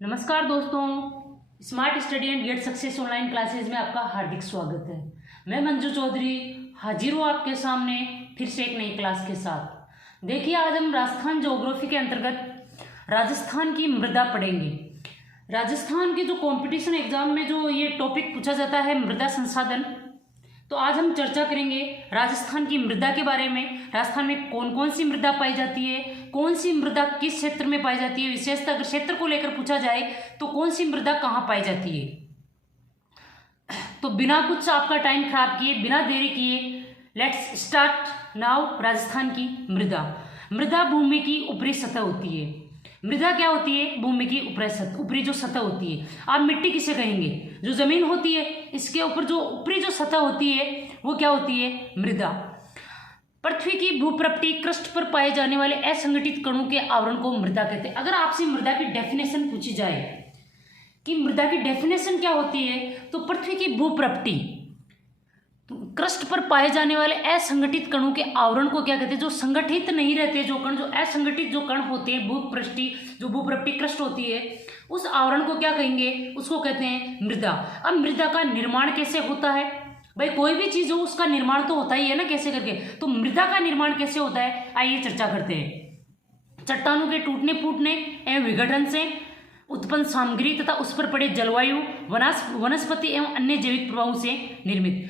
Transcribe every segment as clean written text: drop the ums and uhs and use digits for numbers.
नमस्कार दोस्तों, smart study and get success online classes में आपका हार्दिक स्वागत है। मैं मंजू चौधरी हाजिर हूँ आपके सामने फिर से एक नई क्लास के साथ। देखिए, आज हम राजस्थान ज्योग्राफी के अंतर्गत राजस्थान की मृदा पढ़ेंगे। राजस्थान के जो कंपटीशन एग्जाम में जो ये टॉपिक पूछा जाता है मृदा संसाधन, तो आज हम चर्चा करेंगे राजस्थान की मृदा के बारे में। राजस्थान में कौन कौन सी मृदा पाई जाती है, कौन सी मृदा किस क्षेत्र में पाई जाती है, विशेषतः अगर क्षेत्र को लेकर पूछा जाए तो कौन सी मृदा कहाँ पाई जाती है। तो बिना कुछ आपका टाइम खराब किए, बिना देरी किए, लेट्स स्टार्ट नाउ। राजस्थान की मृदा। मृदा भूमि की ऊपरी सतह होती है। मृदा क्या होती है? भूमि की ऊपरी जो सतह होती है। आप मिट्टी किसे कहेंगे? जो जमीन होती है इसके ऊपर जो ऊपरी जो सतह होती है वो क्या होती है? मृदा। पृथ्वी की भूप्रपटी क्रस्ट पर पाए जाने वाले असंगठित कणों के आवरण को मृदा कहते हैं। अगर आपसे मृदा की डेफिनेशन पूछी जाए कि मृदा की डेफिनेशन क्या होती है, तो पृथ्वी की भूप्रपटी क्रस्ट पर पाए जाने वाले असंगठित कणों के आवरण को क्या कहते हैं? जो संगठित नहीं रहते जो कण, जो असंगठित जो कण होते हैं, भूप्रपटी क्रस्ट होती है, उस आवरण को क्या कहेंगे? उसको कहते हैं मृदा। अब मृदा का निर्माण कैसे होता है? भाई कोई भी चीज हो उसका निर्माण तो होता ही है ना, कैसे करके। तो मृदा का निर्माण कैसे होता है, आइए चर्चा करते हैं। चट्टानों के टूटने फूटने एवं विघटन से उत्पन्न सामग्री तथा उस पर पड़े जलवायु, वनस्पति एवं अन्य जैविक प्रभावों से निर्मित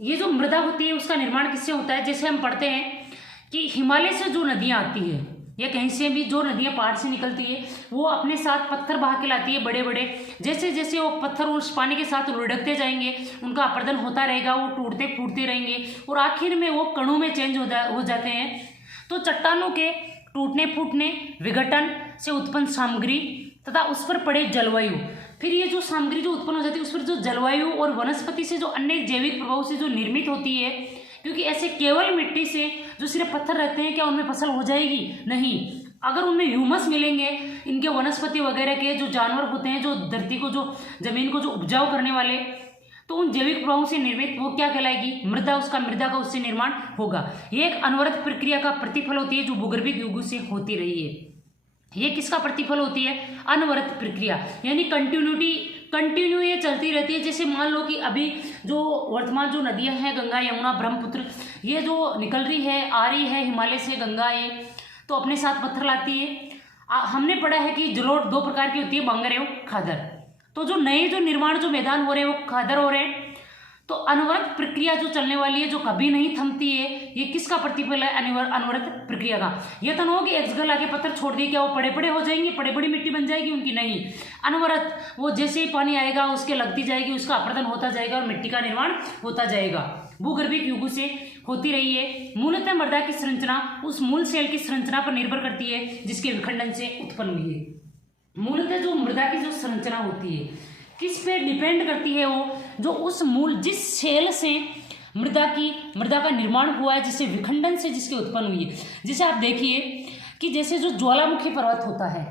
ये जो मृदा होती है उसका निर्माण किससे होता है? जैसे हम पढ़ते हैं कि हिमालय से जो नदियां आती है या कहीं से भी जो नदियां पहाड़ से निकलती है वो अपने साथ पत्थर बहा के लाती है बड़े बड़े। जैसे जैसे वो पत्थर उस पानी के साथ लुढ़कते जाएंगे, उनका अपर्दन होता रहेगा, वो टूटते फूटते रहेंगे और आखिर में वो कणों में चेंज हो जाते हैं। तो चट्टानों के टूटने फूटने, विघटन से उत्पन्न सामग्री तथा उस पर पड़े जलवायु, फिर ये जो सामग्री जो उत्पन्न हो जाती है उस पर जो जलवायु और वनस्पति से जो अन्य जैविक प्रभाव से जो निर्मित होती है, क्योंकि ऐसे केवल मिट्टी से जो सिर्फ पत्थर रहते हैं क्या उनमें फसल हो जाएगी? नहीं। अगर उनमें ह्यूमस मिलेंगे, इनके वनस्पति वगैरह के जो जानवर होते हैं, जो धरती को, जो जमीन को जो उपजाऊ करने वाले, तो उन जैविक प्रभावों से निर्मित वो क्या कहलाएगी? मृदा। मृदा का उससे निर्माण होगा। ये एक अनवरत प्रक्रिया का प्रतिफल होती है जो भूगर्भीय युगों से होती रही है। ये किसका प्रतिफल होती है? अनवरत प्रक्रिया, यानी कंटिन्यू ये चलती रहती है। जैसे मान लो कि अभी जो वर्तमान जो नदियां हैं, गंगा, यमुना, ब्रह्मपुत्र, ये जो निकल रही है, आ रही है हिमालय से गंगा, ये तो अपने साथ पत्थर लाती है। हमने पढ़ा है कि जलोढ़ दो प्रकार की होती है, बांगर एवं खादर। तो जो नए जो निर्माण जो मैदान हो रहे हैं वो खादर हो रहे हैं। तो अनवरत प्रक्रिया जो चलने वाली है, जो कभी नहीं थमती है, ये किसका प्रतिफल है? अनवरत प्रक्रिया का। यह तो न हो कि एक जगह लाके पत्थर छोड़ दिए, क्या वो बड़े बड़े हो जाएंगे, बड़े बड़ी मिट्टी बन जाएगी उनकी? नहीं। अनवरत वो जैसे ही पानी आएगा उसके लगती जाएगी, उसका अपर्दन होता जाएगा और मिट्टी का निर्माण होता जाएगा। भूगर्भिक युगों से होती रही है। मूलतः मृदा की संरचना उस मूल सेल की संरचना पर निर्भर करती है जिसके विखंडन से उत्पन्न हुई है। मूलतः जो मृदा की जो संरचना होती है किस पे डिपेंड करती है? वो जो उस मूल जिस सेल से मृदा का निर्माण हुआ है, जिससे विखंडन से जिसकी उत्पन्न हुई है। जैसे आप देखिए कि जैसे जो ज्वालामुखी पर्वत होता है,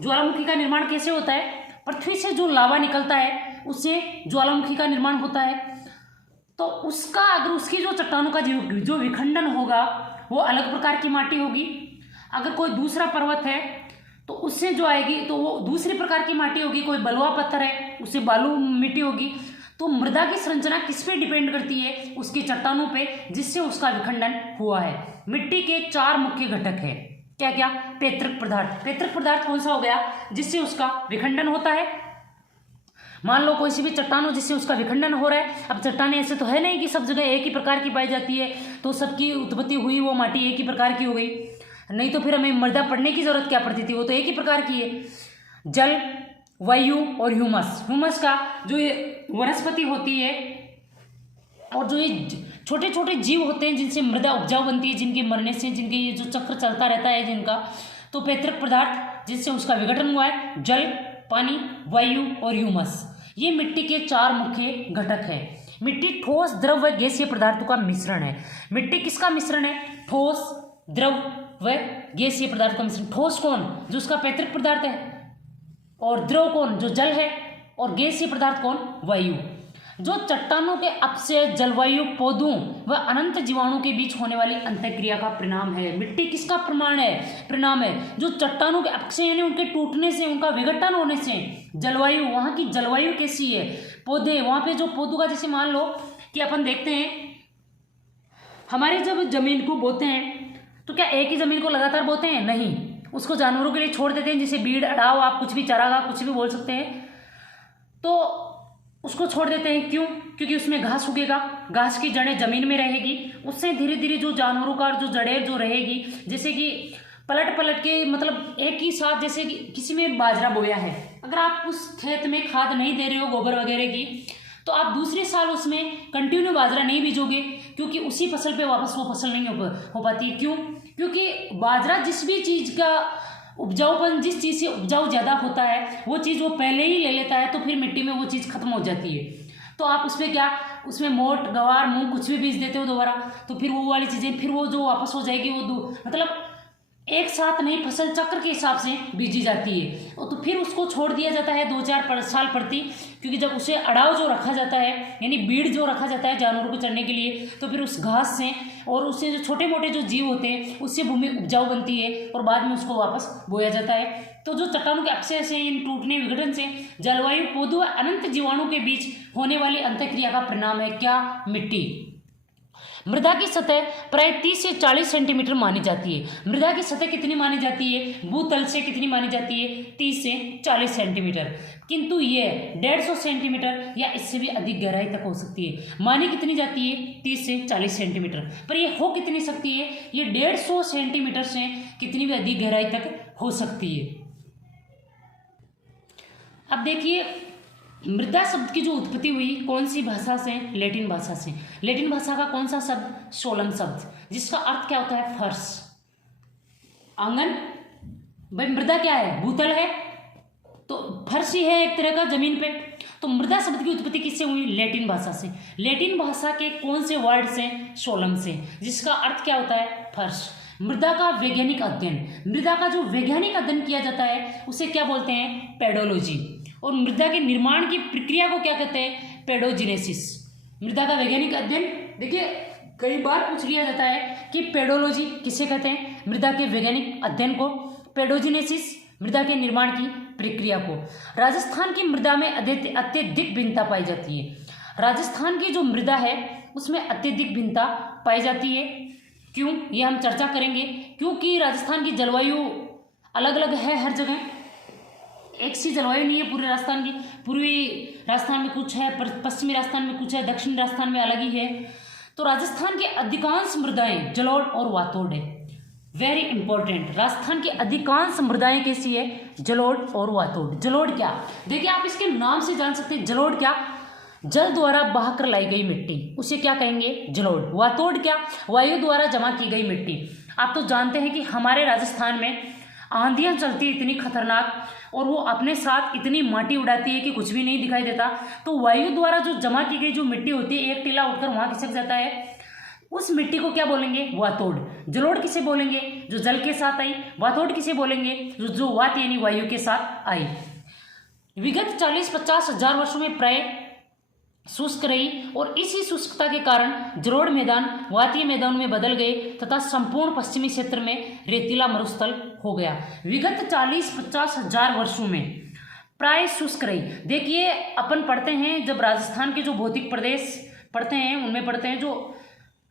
ज्वालामुखी का निर्माण कैसे होता है? पृथ्वी से जो लावा निकलता है उससे ज्वालामुखी का निर्माण होता है। तो उसका अगर उसकी जो चट्टानों का जो विखंडन होगा वो अलग प्रकार की माटी होगी। अगर कोई दूसरा पर्वत है तो उससे जो आएगी तो वो दूसरी प्रकार की माटी होगी। कोई बलुआ पत्थर है उससे बालू मिट्टी होगी। तो मृदा की संरचना किस पे डिपेंड करती है? उसकी चट्टानों पे, जिससे उसका विखंडन हुआ है। मिट्टी के 4 मुख्य घटक है। क्या क्या? पैतृक पदार्थ। पैतृक पदार्थ कौन सा हो गया? जिससे उसका विखंडन होता है। मान लो कोई सी भी चट्टान हो जिससे उसका विखंडन हो रहा है। अब चट्टानें ऐसे तो है नहीं कि सब जगह एक ही प्रकार की पाई जाती है, तो सबकी उत्पत्ति हुई वो माटी एक ही प्रकार की हो गई, नहीं तो फिर हमें मृदा पढ़ने की जरूरत क्या पड़ती थी? वो तो एक ही प्रकार की है। जल, वायु और ह्यूमस। ह्यूमस का जो ये वनस्पति होती है और जो ये छोटे छोटे जीव होते हैं जिनसे मृदा उपजाऊ बनती है, जिनके मरने से, जिनके ये जो चक्र चलता रहता है जिनका, तो पैतृक पदार्थ जिससे उसका विघटन हुआ है, जल, पानी, वायु और ह्यूमस। ये मिट्टी के 4 मुख्य घटक है। मिट्टी ठोस, द्रव व गैसीय पदार्थों का मिश्रण है। मिट्टी किसका मिश्रण है? ठोस, द्रव व गैसीय पदार्थ का मिश्रण। ठोस कौन? जो उसका पैतृक पदार्थ है, और द्रव कौन? जो जल है, और गैसीय पदार्थ कौन? वायु। जो चट्टानों के अपक्षय, जलवायु, पौधों व अनंत जीवाणु के बीच होने वाली अंतःक्रिया का परिणाम है। मिट्टी किसका परिणाम है? जो चट्टानों के अपक्षय यानी उनके टूटने से, उनका विघटन होने से, जलवायु, वहाँ की जलवायु कैसी है, पौधे, वहाँ पे जो पौधों का, जैसे मान लो कि अपन देखते हैं हमारे जब जमीन को बोते हैं तो क्या एक ही जमीन को लगातार बोते हैं? नहीं, उसको जानवरों के लिए छोड़ देते हैं, जैसे बीड़, अड़ाव, आप कुछ भी, चारागाह, कुछ भी बोल सकते हैं, तो उसको छोड़ देते हैं। क्यों? क्योंकि उसमें घास उगेगा, घास की जड़ें जमीन में रहेगी, उससे धीरे धीरे जो जानवरों का जो जड़ें जो रहेगी, जैसे कि पलट पलट के, मतलब एक ही साथ, जैसे कि किसी में बाजरा बोया है, अगर आप उस खेत में खाद नहीं दे रहे हो गोबर वगैरह की, तो आप दूसरे साल उसमें कंटिन्यू बाजरा नहीं बीजोगे, क्योंकि उसी फसल पे वापस वो फसल नहीं हो पाती है। क्यों? क्योंकि बाजरा जिस भी चीज़ का उपजाऊपन, जिस चीज़ से उपजाऊ ज़्यादा होता है वो चीज़ वो पहले ही ले लेता है, तो फिर मिट्टी में वो चीज़ खत्म हो जाती है। तो आप उसमें क्या, उसमें मोट, गवार, मूंग कुछ भी बीज देते हो दोबारा, तो फिर वो वाली चीज़ें फिर वो जो वापस हो जाएगी, वो मतलब एक साथ नहीं, फसल चक्र के हिसाब से बीजी जाती है। और तो फिर उसको छोड़ दिया जाता है 2-4 साल प्रति, क्योंकि जब उसे अड़ाव जो रखा जाता है, यानी बीड़ जो रखा जाता है जानवरों को चरने के लिए, तो फिर उस घास से और उससे जो छोटे मोटे जो जीव होते हैं उससे भूमि उपजाऊ बनती है और बाद में उसको वापस बोया जाता है। तो जो चट्टानों के अपक्षय से, इन टूटने विघटन से जलवायु, पौधों, अनंत जीवाणु के बीच होने वाली अंतःक्रिया का परिणाम है क्या? मिट्टी। मृदा की सतह प्राय 30 से 40 सेंटीमीटर मानी जाती है। मृदा की सतह कितनी मानी जाती है? भूतल से कितनी मानी जाती है? 30 से 40 सेंटीमीटर। किंतु ये 150 सेंटीमीटर या इससे भी अधिक गहराई तक हो सकती है। मानी कितनी जाती है? 30 से 40 सेंटीमीटर। पर ये हो कितनी सकती है? ये 150 सेंटीमीटर से कितनी भी अधिक गहराई तक हो सकती है। अब देखिए, मृदा शब्द की जो उत्पत्ति हुई कौन सी भाषा से? लैटिन भाषा से। लैटिन भाषा का कौन सा शब्द? सोलम शब्द, जिसका अर्थ क्या होता है? फर्श, आंगन। भाई मृदा क्या है? भूतल है, तो फर्श ही है एक तरह का जमीन पे। तो मृदा शब्द की उत्पत्ति किससे हुई? लैटिन भाषा से। लैटिन भाषा के कौन से वर्ड से? सोलम से, जिसका अर्थ क्या होता है? फर्श। मृदा का वैज्ञानिक अध्ययन, मृदा का जो वैज्ञानिक अध्ययन किया जाता है उसे क्या बोलते हैं? पेडोलॉजी। और मृदा के निर्माण की प्रक्रिया को क्या कहते हैं? पेडोजिनेसिस। मृदा का वैज्ञानिक अध्ययन, देखिए कई बार पूछ लिया जाता है कि पेडोलॉजी किसे कहते हैं? मृदा के वैज्ञानिक अध्ययन को। पेडोजिनेसिस मृदा के निर्माण की प्रक्रिया को। राजस्थान की मृदा में अत्यधिक भिन्नता पाई जाती है। राजस्थान की जो मृदा है उसमें अत्यधिक भिन्नता पाई जाती है। क्यों? ये हम चर्चा करेंगे। क्योंकि राजस्थान की जलवायु अलग अलग है, हर जगह एक सी जलवायु नहीं है पूरे राजस्थान की। पूर्वी राजस्थान में कुछ है, पश्चिमी राजस्थान में कुछ है, दक्षिणी राजस्थान में अलग ही है। तो राजस्थान की अधिकांश मृदाएं जलोढ़ और वातोड़ है। वेरी इंपॉर्टेंट, राजस्थान की अधिकांश मृदाएं कैसी है? जलोढ़ और वातोड़। जलोढ़ क्या? देखिए आप इसके नाम से जान सकते हैं। जलोढ़ क्या? जल द्वारा बहाकर लाई गई मिट्टी, उसे क्या कहेंगे? जलोढ़। वातोड़ क्या? वायु द्वारा जमा की गई मिट्टी। आप तो जानते हैं कि हमारे राजस्थान में आंधियां चलती है इतनी खतरनाक, और वो अपने साथ इतनी माटी उड़ाती है कि कुछ भी नहीं दिखाई देता। तो वायु द्वारा जो जमा की गई जो मिट्टी होती है, एक टीला उठकर वहां खिसक जाता है, उस मिट्टी को क्या बोलेंगे? वातोड़। जलोढ़ किसे बोलेंगे? जो जल के साथ आई। वातोड़ किसे बोलेंगे? जो वात यानी वायु के साथ आई। विगत 40-50 हजार वर्षों में प्राय शुष्क रही और इसी शुष्कता के कारण जलोढ़ मैदान वातीय मैदान में बदल गए तथा संपूर्ण पश्चिमी क्षेत्र में रेतीला मरुस्थल हो गया। विगत 40-50 हजार वर्षों में प्राय शुष्क रही। देखिए अपन पढ़ते हैं, जब राजस्थान के जो भौतिक प्रदेश पढ़ते हैं उनमें पढ़ते हैं जो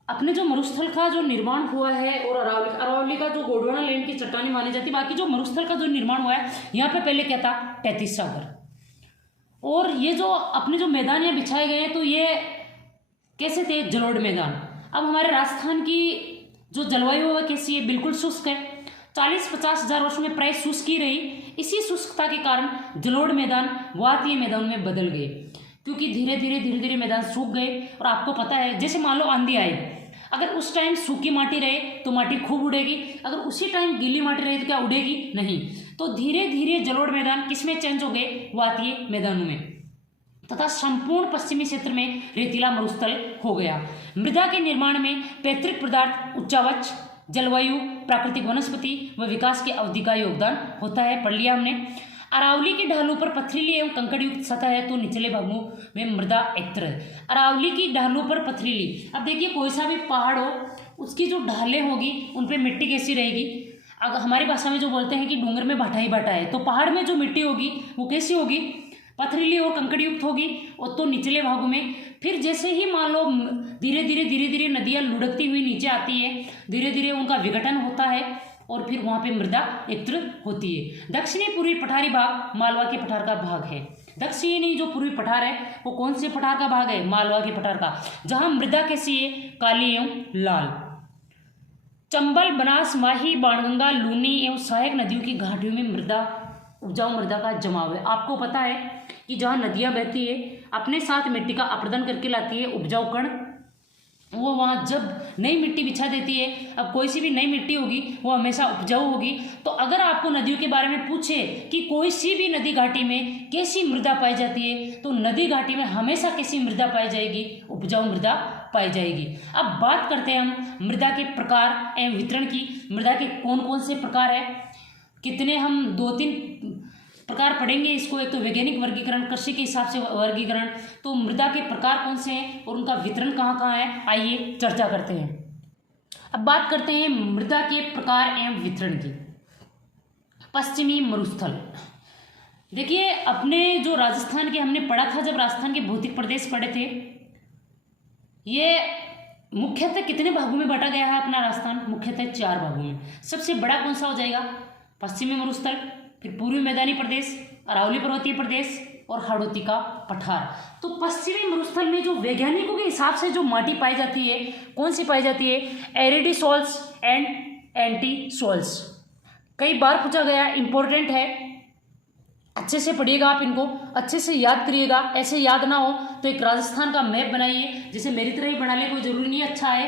अपने जो मरुस्थल का जो निर्माण हुआ है, और अरावली का जो गोंडवाना लैंड की चट्टानें मानी जाती, बाकी जो मरुस्थल का जो निर्माण हुआ है यहाँ पे पहले क्या था? 33 सागर। और ये जो अपने जो मैदान यहाँ बिछाए गए हैं तो ये कैसे थे? जलोढ़ मैदान। अब हमारे राजस्थान की जो जलवायु है कैसी है? बिल्कुल शुष्क है। 40-50 हजार वर्षों में प्राय शुष्क ही रही। इसी शुष्कता के कारण जलोढ़ मैदान वातीय मैदान में बदल गए, क्योंकि धीरे धीरे मैदान सूख गए। और आपको पता है, जैसे मान लो आंधी आई, अगर उस टाइम सूखी माटी रहे तो माटी खूब उड़ेगी, अगर उसी टाइम गीली माटी रहे तो क्या उड़ेगी? नहीं। तो धीरे धीरे जलोढ़ मैदान किसमें चेंज हो गए? वातीय मैदानों में, तथा संपूर्ण पश्चिमी क्षेत्र में रेतीला मरुस्थल हो गया। मृदा के निर्माण में पैतृक पदार्थ, उच्चावच, जलवायु, प्राकृतिक वनस्पति व विकास की अवधि का योगदान होता है, पढ़ लिया हमने। अरावली की ढालों पर पथरीली एवं कंकड़ युक्त सतह है तो निचले भागों में मृदा एकत्र है। अरावली की ढालों पर पथरीली, अब देखिए कोई सा भी पहाड़ हो उसकी जो ढालें होगी उन पे मिट्टी कैसी रहेगी, अगर हमारी भाषा में जो बोलते हैं कि डूंगर में भाटा ही भाटा है, तो पहाड़ में जो मिट्टी होगी वो कैसी होगी, पथरीली और कंकड़ युक्त होगी। और तो निचले भागों में फिर जैसे ही मान लो धीरे धीरे नदियाँ लुढ़कती हुई नीचे आती है, धीरे धीरे उनका विघटन होता है और फिर वहाँ पे मृदा एकत्रित होती है। दक्षिणी पूर्वी पठारी भाग मालवा के पठार का भाग है। दक्षिणी जो पूर्वी पठार है वो कौन से पठार का भाग है, मालवा के पठार का, जहाँ मृदा कैसी है, काली एवं लाल। चंबल, बनास, माही, बाणगंगा, लूनी एवं सहायक नदियों की घाटियों में मृदा उपजाऊ मृदा का जमाव है। आपको पता है कि जहाँ नदियाँ बहती है अपने साथ मिट्टी का अपर्दन करके लाती है उपजाऊ कण, वो वहाँ जब नई मिट्टी बिछा देती है, अब कोई सी भी नई मिट्टी होगी वो हमेशा उपजाऊ होगी। तो अगर आपको नदियों के बारे में पूछे कि कोई सी भी नदी घाटी में कैसी मृदा पाई जाती है, तो नदी घाटी में हमेशा कैसी मृदा पाई जाएगी, उपजाऊ मृदा पाई जाएगी। अब बात करते हैं हम मृदा के प्रकार एवं वितरण की। मृदा के कौन कौन से प्रकार है, कितने, हम 2-3 प्रकार पढ़ेंगे इसको। एक तो वैज्ञानिक वर्गीकरण, कृषि के हिसाब से वर्गीकरण, तो मृदा के प्रकार कौन से हैं और उनका वितरण कहाँ कहाँ है, आइए चर्चा करते हैं। अब बात करते हैं मृदा के प्रकार एवं वितरण की। पश्चिमी मरुस्थल, देखिए अपने जो राजस्थान के हमने पढ़ा था, जब राजस्थान के भौतिक प्रदेश पढ़े थे, ये मुख्यतः कितने भागों में बांटा गया है अपना राजस्थान, मुख्यतः 4 भागों में। सबसे बड़ा कौन सा हो जाएगा, पश्चिमी मरुस्थल, फिर पूर्वी मैदानी प्रदेश, अरावली पर्वतीय प्रदेश और हाड़ौती का पठार। तो पश्चिमी मरुस्थल में जो वैज्ञानिकों के हिसाब से जो माटी पाई जाती है, कौन सी पाई जाती है, एरिडी सॉल्ट्स एंड एंटी सॉल्ट्स। कई बार पूछा गया, इंपॉर्टेंट है, अच्छे से पढ़िएगा आप, इनको अच्छे से याद करिएगा। ऐसे याद ना हो तो एक राजस्थान का मैप बनाइए, जैसे मेरी तरह ही बना ले, कोई जरूरी नहीं, अच्छा है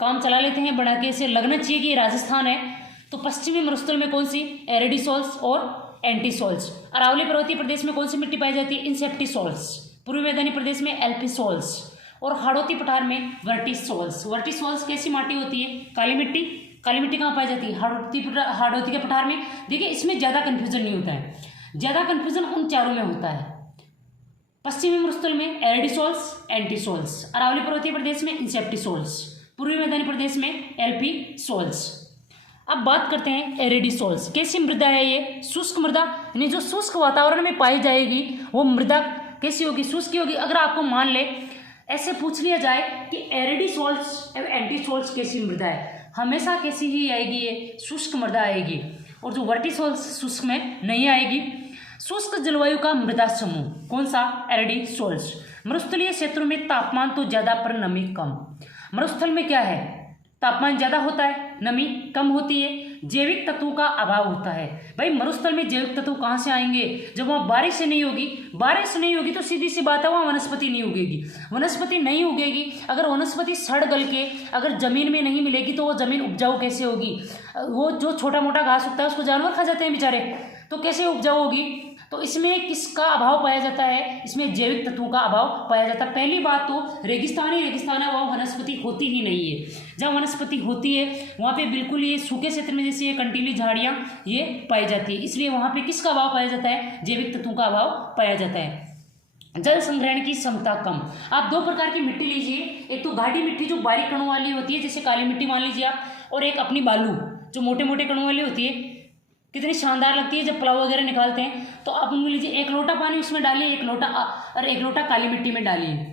काम चला लेते हैं बना के, ऐसे लगना चाहिए कि ये राजस्थान है। तो पश्चिमी मरुस्थल में कौन सी, एरिडी सॉल्ट्स और एंटी सॉल्ट्स। अरावली पर्वतीय प्रदेश में कौन सी मिट्टी पाई जाती है, इंसेप्टी सॉल्ट्स। पूर्वी मैदानी प्रदेश में एल्पी सॉल्ट्स और हाड़ौती पठार में वर्टी सॉल्ट्स। वर्टी सॉल्ट्स कैसी माटी होती है, काली मिट्टी। काली मिट्टी कहाँ पाई जाती है, हाड़ौती के पठार में। देखिए इसमें ज़्यादा कन्फ्यूजन नहीं होता है, ज़्यादा कन्फ्यूजन उन चारों में होता है। पश्चिमी मरुस्थल में एरिडी सॉल्ट्स, एंटी सॉल्ट्स। अरावली पर्वतीय प्रदेश में इंसेप्टी सॉल्ट्स। पूर्वी मैदानी प्रदेश में एल्पी सॉल्ट्स। अब बात करते हैं एरिडी सॉल्ट्स। कैसी मृदा है ये, शुष्क मृदा, यानी जो शुष्क वातावरण में पाई जाएगी वो मृदा कैसी होगी, शुष्क होगी। अगर आपको मान ले ऐसे पूछ लिया जाए कि एरिडी सॉल्ट्स एवं एंटी सॉल्ट्स कैसी मृदा है, हमेशा कैसी ही आएगी, ये शुष्क मृदा आएगी। और जो वर्टी सॉल्ट्स शुष्क में नहीं आएगी। शुष्क जलवायु का मृदा समूह कौन सा, एरिडी सॉल्ट्स। मरुस्थलीय क्षेत्रों में तापमान तो ज़्यादा पर नमी कम। मरुस्थल में क्या है, तापमान ज़्यादा होता है, नमी कम होती है, जैविक तत्वों का अभाव होता है। भाई मरुस्थल में जैविक तत्व कहाँ से आएंगे, जब वहाँ बारिश नहीं होगी। बारिश नहीं होगी तो सीधी सी बात है वहाँ वनस्पति नहीं उगेगी। वनस्पति नहीं उगेगी, अगर वनस्पति सड़ गल के अगर ज़मीन में नहीं मिलेगी तो वो ज़मीन उपजाऊ कैसे होगी। वो जो छोटा मोटा घास उगता है उसको जानवर खा जाते हैं बेचारे, तो कैसे उपजाऊ होगी। तो इसमें किसका अभाव पाया जाता है, इसमें जैविक तत्वों का अभाव पाया जाता है। पहली बात तो रेगिस्तान है, वहाँ वनस्पति होती ही नहीं है। जहाँ वनस्पति होती है वहाँ पे बिल्कुल ये सूखे क्षेत्र में जैसे ये कंटीली झाड़ियाँ ये पाई जाती है, इसलिए वहाँ पे किसका अभाव पाया जाता है, जैविक तत्वों का अभाव पाया जाता है। जल संग्रहण की क्षमता कम। आप 2 प्रकार की मिट्टी लीजिए, एक तो गाढ़ी मिट्टी जो बारीक कणों वाली होती है, जैसे काली मिट्टी मान लीजिए आप, और एक अपनी बालू जो मोटे मोटे कणों वाली होती है। कितनी शानदार लगती है जब पुलाव वगैरह निकालते हैं। तो आप उनमें लीजिए, 1 लोटा पानी उसमें डालिए, 1 लोटा काली मिट्टी में डालिए,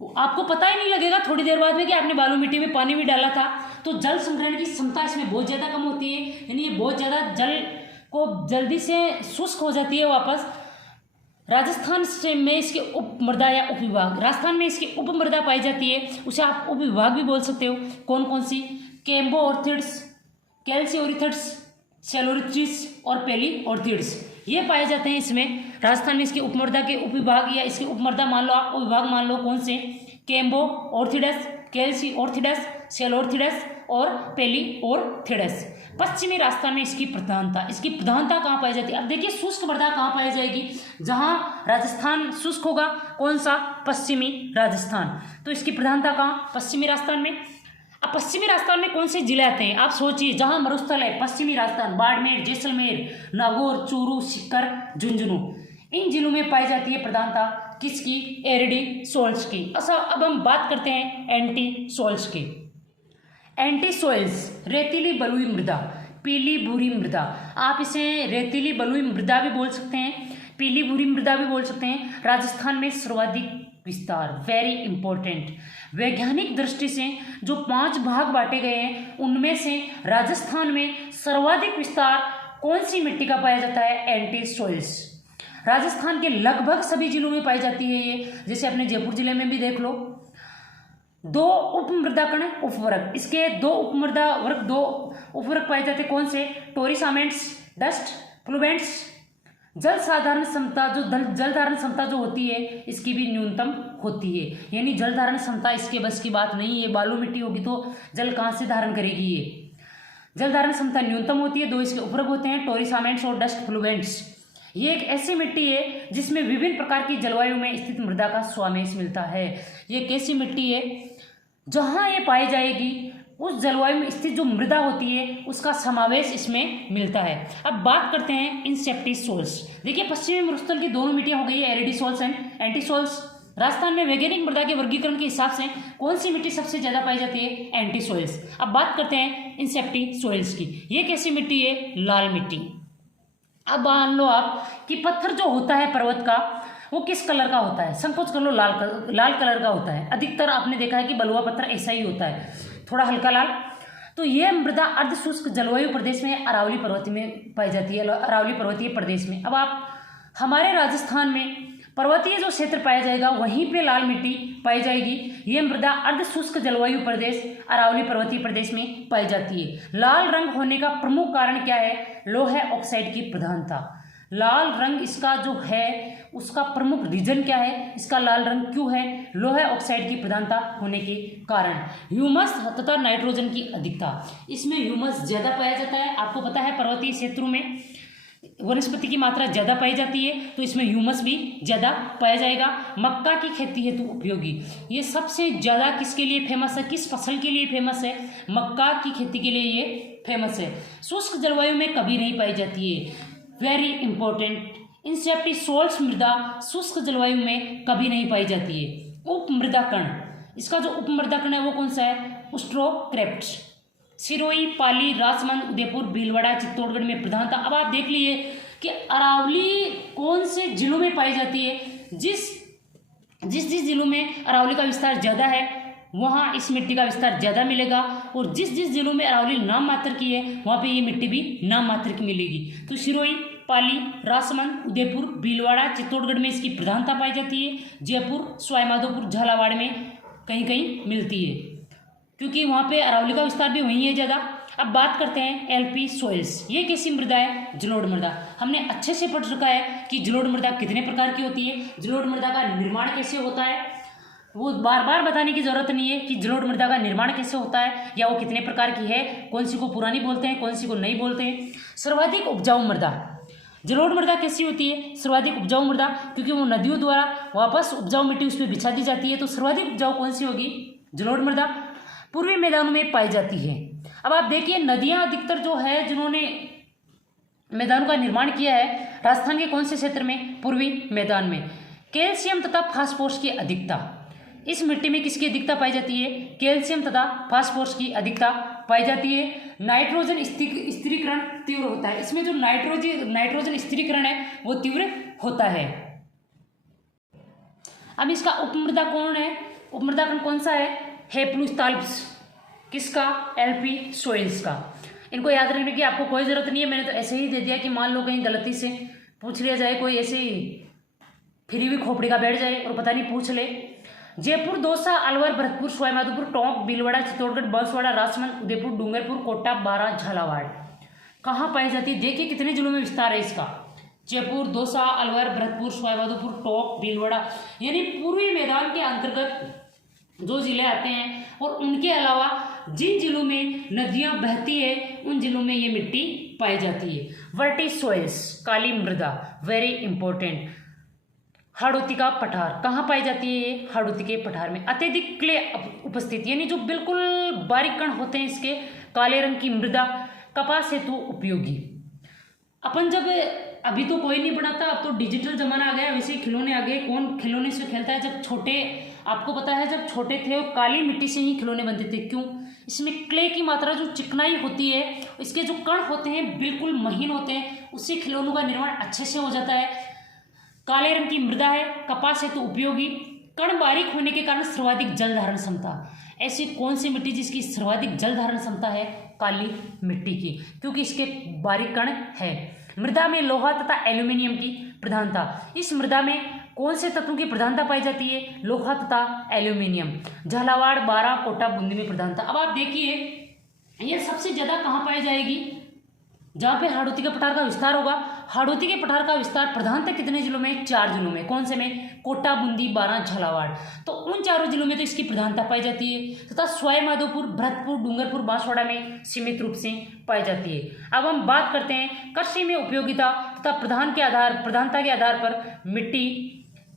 आपको पता ही नहीं लगेगा थोड़ी देर बाद में कि आपने बालू मिट्टी में पानी भी डाला था। तो जल संग्रहण की क्षमता इसमें बहुत ज़्यादा कम होती है, यानी ये बहुत ज़्यादा जल को जल्दी से शुष्क हो जाती है वापस। राजस्थान से में इसके उपमृदा या उपविभाग, राजस्थान में इसकी उपमृदा पाई जाती है, उसे आप उपविभाग भी बोल सकते हो। कौन कौन सी, कैम्बोऑर्थिड्स, कैल्सियोरिथिड्स, सेलोरिथिड्स और पेलिओर्थिड्स, ये पाए जाते हैं इसमें। राजस्थान में इसके उपमृदा के उपविभाग या इसके उपमृदा मान लो आप, उपविभाग मान लो कौन से, कैम्बोऑर्थिडस, कैल्सियोर्थिडस, सेलोरिथिड्स और पेलिओर्थिड्स। पश्चिमी राजस्थान में इसकी प्रधानता कहाँ पाई जाती है। अब देखिए शुष्क मृदा कहाँ पाई जाएगी, जहाँ राजस्थान शुष्क होगा, कौन सा, पश्चिमी राजस्थान। तो इसकी प्रधानता कहाँ, पश्चिमी राजस्थान में। अब पश्चिमी राजस्थान में कौन से जिले आते हैं? आप सोचिए, जहां मरुस्थल है पश्चिमी राजस्थान, बाड़मेर, जैसलमेर, नागौर, चूरू, सीकर, झुंझुनू, इन जिलों में पाई जाती है प्रधानता किसकी? एरिडी सॉइल्स की। अच्छा, अब हम बात करते हैं एंटी सॉइल्स की। एंटी सॉइल्स रेतीली बलुई मृदा, पीली भूरी मृदा, आप इसे रेतीली बलुई मृदा भी बोल सकते हैं, पीली भूरी मृदा भी बोल सकते हैं। राजस्थान में सर्वाधिक विस्तार, वेरी इंपॉर्टेंट। वैज्ञानिक दृष्टि से जो 5 भाग बांटे गए हैं उनमें से राजस्थान में सर्वाधिक विस्तार कौन सी मिट्टी का पाया जाता है? Anti soils. राजस्थान के लगभग सभी जिलों में पाई जाती है ये, जैसे अपने जयपुर जिले में भी देख लो। 2 उपमृदा कण उपवर्ग, इसके 2 उपमृदा वर्ग, 2 उपवर्ग पाए जाते कौन से? टोरिसामेंट्स, डस्ट फ्लूवेंट्स। जल साधारण क्षमता, जो जल धारण क्षमता जो होती है इसकी भी न्यूनतम होती है, यानी जल धारण क्षमता इसके बस की बात नहीं है। बालू मिट्टी होगी तो जल कहाँ से धारण करेगी? ये जल धारण क्षमता न्यूनतम होती है। 2 इसके उपवर्ग होते हैं, टोरिसामेंट्स और डस्ट फ्लूवेंट्स। ये एक ऐसी मिट्टी है जिसमें विभिन्न प्रकार की जलवायु में स्थित मृदा का स्वामेश मिलता है। ये कैसी मिट्टी है? जहाँ ये पाई जाएगी उस जलवायु में स्थित जो मृदा होती है उसका समावेश इसमें मिलता है। अब बात करते हैं इंसेप्टी सॉइल्स। देखिए, पश्चिमी मरुस्थल की दोनों मिट्टियाँ हो गई है, aridisols and entisols. Rajasthan में वैज्ञानिक मृदा के वर्गीकरण के हिसाब से कौन सी मिट्टी सबसे ज्यादा पाई जाती है? Anti soils. अब बात करते हैं इंसेप्टी सॉइल्स की। ये कैसी मिट्टी है? लाल मिट्टी। अब मान लो आप कि पत्थर जो होता है पर्वत का वो किस कलर का होता है? संकोच कर लो, लाल कलर का होता है। अधिकतर आपने देखा है कि बलुआ पत्थर ऐसा ही होता है, थोड़ा हल्का लाल। तो यह मृदा अर्ध शुष्क जलवायु प्रदेश में अरावली पर्वतीय में पाई जाती है, अरावली पर्वतीय प्रदेश में। अब आप हमारे राजस्थान में पर्वतीय जो क्षेत्र पाया जाएगा वहीं पे लाल मिट्टी पाई जाएगी। यह मृदा अर्ध शुष्क जलवायु प्रदेश अरावली पर्वतीय प्रदेश में पाई जाती है। लाल रंग होने का प्रमुख कारण क्या है? लोहे ऑक्साइड की प्रधानता। लाल रंग इसका जो है उसका प्रमुख रीजन क्या है? इसका लाल रंग क्यों है? लोहे ऑक्साइड की प्रधानता होने के कारण। ह्यूमस तथा नाइट्रोजन की अधिकता, इसमें ह्यूमस ज्यादा पाया जाता है। आपको पता है पर्वतीय क्षेत्रों में वनस्पति की मात्रा ज्यादा पाई जाती है तो इसमें ह्यूमस भी ज्यादा पाया जाएगा। मक्का की खेती हेतु उपयोगी, ये सबसे ज्यादा किसके लिए फेमस है? किस फसल के लिए फेमस है? मक्का की खेती के लिए ये फेमस है। शुष्क जलवायु में कभी नहीं पाई जाती है, वेरी इंपॉर्टेंट। इंसेप्टी सॉइल्स मृदा शुष्क जलवायु में कभी नहीं पाई जाती है। उपमृदा कण, इसका जो उपमृदा कण है वो कौन सा है? ऑस्ट्रोक्रेप्ट। सिरोही, पाली, राजसमंद, उदयपुर, भीलवाड़ा, चित्तौड़गढ़ में प्रधानता। अब आप देख लिए कि अरावली कौन से जिलों में पाई जाती है? जिस जिलों में अरावली का विस्तार ज्यादा है वहाँ इस मिट्टी का विस्तार ज्यादा मिलेगा, और जिस जिलों में अरावली नाम मात्र की है वहाँ पे ये मिट्टी भी नाम मात्र की मिलेगी। तो सिरोही, पाली, राजसमंद, उदयपुर, भीलवाड़ा, चित्तौड़गढ़ में इसकी प्रधानता पाई जाती है। जयपुर, सवाईमाधोपुर, झालावाड़ में कहीं कहीं मिलती है, क्योंकि वहाँ पे अरावली का विस्तार भी वहीं है ज़्यादा। अब बात करते हैं एल्पी सॉइल्स। ये कैसी मृदा है? जलोढ़ मृदा। हमने अच्छे से पढ़ रखा है कि जलोढ़ मृदा कितने प्रकार की होती है, जलोढ़ मृदा का निर्माण कैसे होता है। वो बार बार बताने की जरूरत नहीं है कि जलोढ़ मृदा का निर्माण कैसे होता है या वो कितने प्रकार की है, कौन सी को पुरानी बोलते हैं, कौन सी को नहीं बोलते हैं। सर्वाधिक उपजाऊ मृदा, जलोढ़ मृदा कैसी होती है? सर्वाधिक उपजाऊ मृदा, क्योंकि वो नदियों द्वारा वापस उपजाऊ मिट्टी उसमें बिछा दी जाती है, तो सर्वाधिक उपजाऊ कौन सी होगी? जलोढ़ मृदा। पूर्वी मैदानों में पाई जाती है। अब आप देखिए, नदियां अधिकतर जो है जिन्होंने मैदानों का निर्माण किया है राजस्थान के कौन से क्षेत्र में? पूर्वी मैदान में। कैल्शियम तथा फास्फोरस की अधिकता, इस मिट्टी में किसकी अधिकता पाई जाती है? कैल्शियम तथा फास्फोरस की अधिकता पाई जाती है। नाइट्रोजन स्थिरीकरण तीव्र होता है, इसमें जो नाइट्रोजन स्थिरीकरण है वो तीव्र होता है। अब इसका उपमृदा कौन है? उपमृदा कौन सा है? हेप्लूस्थाल्प्स। किसका? एल्पी सॉइल्स का। इनको याद रखने की आपको कोई जरूरत नहीं है, मैंने तो ऐसे ही दे दिया कि मान लो कहीं गलती से पूछ लिया जाए, कोई ऐसे फिर भी खोपड़ी का बैठ जाए और पता नहीं पूछ ले। जयपुर, दौसा, अलवर, भरतपुर, सवाईमाधोपुर, टोंक, भीलवाड़ा, चित्तौड़गढ़, बांसवाड़ा, राजसमंद, उदयपुर, डूंगरपुर, कोटा, बारां, झालावाड़ कहाँ पाई जाती है? देखिए कितने जिलों में विस्तार है इसका। जयपुर, दौसा, अलवर, भरतपुर, सवाईमाधोपुर, टोंक, भीलवाड़ा, यानी पूर्वी मैदान के अंतर्गत जो जिले आते हैं, और उनके अलावा जिन जिलों में नदियां बहती है उन जिलों में ये मिट्टी पाई जाती है। वर्टी सॉइल्स, काली मृदा, वेरी इंपॉर्टेंट। हाड़ौती का पठार कहाँ पाई जाती है? ये हाड़ौती के पठार में अत्यधिक क्ले उपस्थित, यानी जो बिल्कुल बारीक कण होते हैं इसके, काले रंग की मृदा, कपास हेतु उपयोगी। अपन जब अभी तो कोई नहीं बनाता, अब तो डिजिटल जमाना आ गया, वैसे खिलौने आ गए। कौन खिलौने से खेलता है? जब छोटे, आपको पता है जब छोटे थे और काली मिट्टी से ही खिलौने बनते थे। क्यों? इसमें क्ले की मात्रा, जो चिकनाई होती है, इसके जो कण होते हैं बिल्कुल महीन होते हैं, उससे खिलौनों का निर्माण अच्छे से हो जाता है। काले रंग की मृदा है, कपास हेतु उपयोगी, कण बारीक होने के कारण सर्वाधिक जल धारण क्षमता। ऐसी कौन सी मिट्टी जिसकी सर्वाधिक जल धारण क्षमता है? काली मिट्टी की, क्योंकि इसके बारीक कण है। मृदा में लोहा तथा एल्यूमिनियम की प्रधानता। इस मृदा में कौन से तत्वों की प्रधानता पाई जाती है? लोहा तथा एल्यूमिनियम। झालावाड़, बारा, कोटा, बूंदी में प्रधानता। अब आप देखिए ये सबसे ज्यादा कहाँ पाई जाएगी? जहाँ पे हाड़ौती के पठार का विस्तार होगा। हाड़ौती के पठार का विस्तार प्रधानतः कितने जिलों में? 4 जिलों में। कौन से में? कोटा, बूंदी, बारा, झालावाड़। तो उन चारों जिलों में तो इसकी प्रधानता पाई जाती है, तथा सवाई माधोपुर, भरतपुर, डूंगरपुर, बांसवाड़ा में सीमित रूप से पाई जाती है। अब हम बात करते हैं कृषि में उपयोगिता तथा प्रधानता के आधार पर मिट्टी